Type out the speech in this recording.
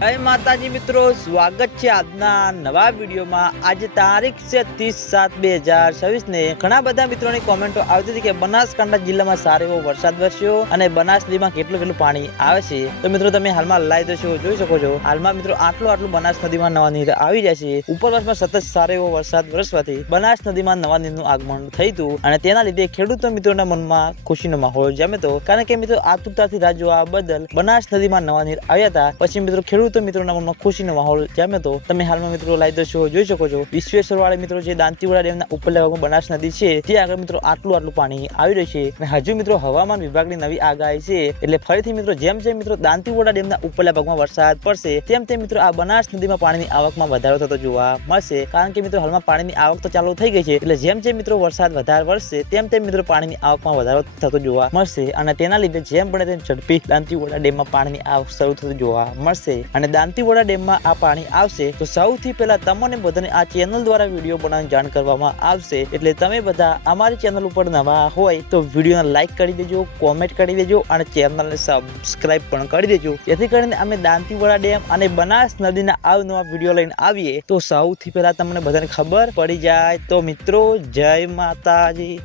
જય માતાજી મિત્રો, સ્વાગત છે આજના નવા વિડીયોમાં। આજે તારીખ છે 30/7/2026 ને ઘણા બધા મિત્રોની કોમેન્ટો આવતી હતી કે બનાસકાંઠા જિલ્લામાં સારો એવો વરસાદ વરસ્યો અને બનાસ નદીમાં કેટલું પાણી આવે છે। તો મિત્રો તમે હાલમાં લાઈવ દ્રશ્યો જોઈ શકો છો। હાલમાં મિત્રો આટલું બનાસ નદીમાં નવા નીર આવી રહ્યા છે। ઉપરવાસમાં સતત સારો એવો વરસાદ વરસવાથી બનાસ નદીમાં નવા નીરનું આગમન થયું હતું અને તેના લીધે ખેડૂતો મિત્રોના મનમાં ખુશીનો માહોલ જામ્યો હતો। કારણ કે મિત્રો આતુરતાથી રાહ જોવા બદલ બનાસ નદીમાં નવા નીર આવ્યા હતા। પછી મિત્રો ખેડૂતો મિત્રોના મનમાં ખુશીનો માહોલ જામ્યો હતો। તમે હાલમાં મિત્રો લાઈવ દ્રશ્યો જોઈ શકો છો। વિશ્વેશ્વર વાળા મિત્રો જે દાંતીવાડા ડેમના ઉપરલા ભાગમાં બનાસ નદી છે ત્યાં આગળ મિત્રો આટલું પાણી આવી રહ્યું છે અને હજુ મિત્રો હવામાન વિભાગની નવી આગાહી છે એટલે ફરીથી મિત્રો જેમ મિત્રો દાંતીવાડા ડેમના ઉપરલા ભાગમાં વરસાદ પડશે તેમ મિત્રો આ બનાસ નદીમાં પાણીની આવકમાં વધારો થતો જોવા મળશે। કારણ કે મિત્રો હાલમાં પાણીની આવક તો ચાલુ થઈ ગઈ છે એટલે જેમ મિત્રો વરસાદ વધારે વરસશે તેમ મિત્રો પાણીની આવકમાં વધારો થતો જોવા મળશે અને તેના લીધે જેમ બને તેમ ઝડપી દાંતીવાડા ડેમમાં પાણીની આવક શરૂ થતી જોવા મળશે। અને દાંતીવાડા ડેમમાં આ પાણી આવશે તો સૌથી પહેલા તમને બધાને આ ચેનલ દ્વારા વિડીયો બનાવીને જાણ કરવામાં આવશે। એટલે તમે બધા અમારી ચેનલ ઉપર નવા હોય તો વિડીયોને લાઈક કરી દેજો, કોમેન્ટ કરી દેજો અને ચેનલને સબસ્ક્રાઇબ પણ કરી દેજો, જેથી કરીને અમે દાંતીવાડા ડેમ અને બનાસ નદીના અવનવા વિડીયો લઈને આવીએ તો સૌથી પહેલા તમને બધાને ખબર પડી જાય। તો મિત્રો જય માતાજી।